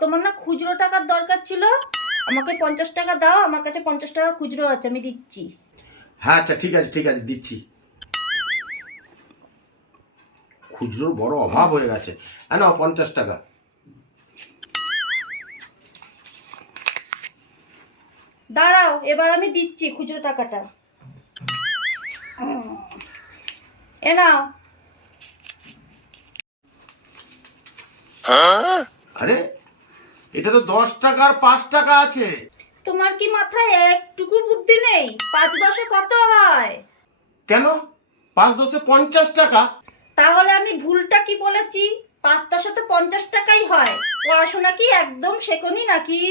তোমার না খুচরো টাকার দরকার ছিল, আমাকে 50 টাকা দাও, আমার কাছে 50 টাকা খুচরো আছে, আমি দিচ্ছি। হ্যাঁ আচ্ছা ঠিক আছে দিচ্ছি। খুচরোর বড় অভাব হয়ে গেছে। নাও 50 টাকা। দাঁড়াও, এবার আমি দিচ্ছি খুচরো টাকাটা। এ নাও। আরে এটা তো 10 টাকার 5 টাকা আছে। তোমার কি মাথায় একটুকু বুদ্ধি নেই? 5 10 কত হয়? কেন 5 10 50 টাকা? তাহলে আমি ভুলটা কি বলেছি? 5 10 তো 50 টাকাই হয়। পড়াশোনা কি একদম শেখনি নাকি?